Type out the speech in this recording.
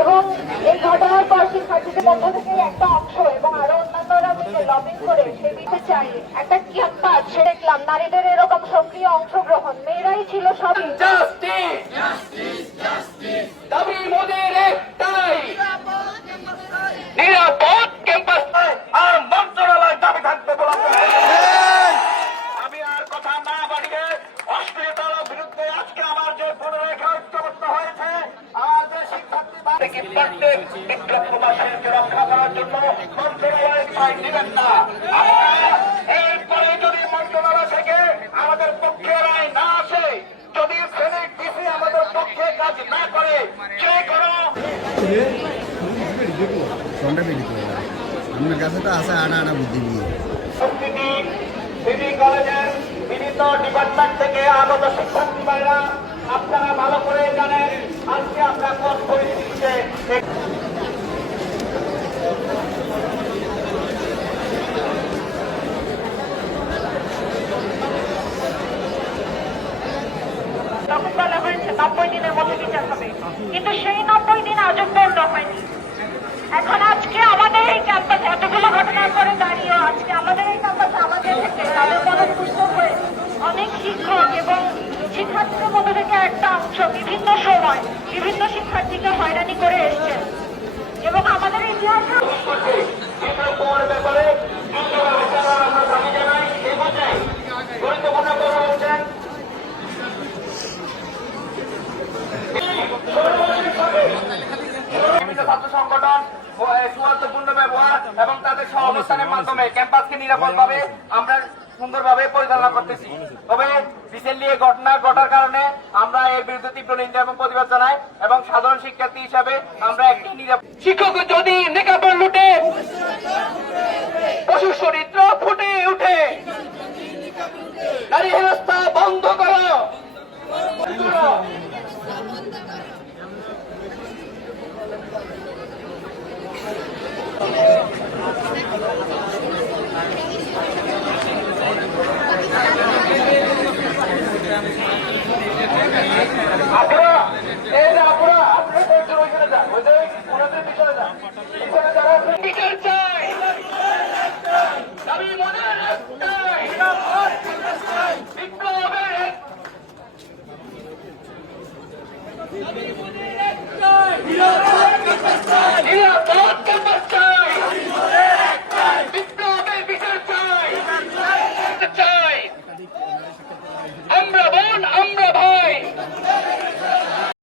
এবং এই ঘটনার পর শিক্ষার্থীদের মধ্য থেকে একটা অংশ এবং আরও অন্যান্যরা মিলে লবিং করে সেই বিষয়ে চাই। একটা কি আমরা দেখলাম, নারীদের এরকম সক্রিয় অংশগ্রহণ। মেয়েরাই ছিল সবই। প্রত্যেক বিপ্লব প্রবাসীকে রক্ষা করার জন্য মন্ত্রণালয়ের সাইন দিবেন না। এরপরে যদি মন্ত্রণালয় থেকে আমাদের পক্ষে রায় না আসে, যদি সেনেট ডিসি আমাদের পক্ষে কাজ না করে, যে কোনো আপনার কাছে বিভিন্ন ডিপার্টমেন্ট থেকে আগত শিক্ষার্থী ভাইরা আপনারা ভালো করে জানেন আজকে আমরা কোন পরিস্থিতিতে তখন বলা হয়েছে নব্বই দিনের মধ্যে বিচার হবে। কিন্তু সেই নব্বই দিন আজও পূর্ণ হয়নি। এখন আজকে আমাদের এই ক্যাম্পাসে এতগুলো ঘটনার পরে দাঁড়িয়ে আজকে আমাদের এই ক্যাম্পাসে আমাদের থেকে তাদের মনে সুস্থ হয়ে অনেক শিক্ষক মধ্যে থেকে একটা অংশ বিভিন্ন সময় বিভিন্ন শিক্ষার্থীকে হয়রানি করে এসছেন এবং আমাদের ইতিহাসে সংগঠন ব্যবহার এবং তাদের সহাবস্থানের মাধ্যমে ক্যাম্পাসকে নিরাপদভাবে আমরা সুন্দরভাবে পরিচালনা করতেছি। তবে রিসেন্টলি এই ঘটনা ঘটার কারণে আমরা এর বিরুদ্ধে তীব্র নিন্দা এবং প্রতিবাদ জানাই এবং সাধারণ শিক্ষার্থী হিসাবে আমরা একটি নিরাপদ শিক্ষক যদি নেকাপড়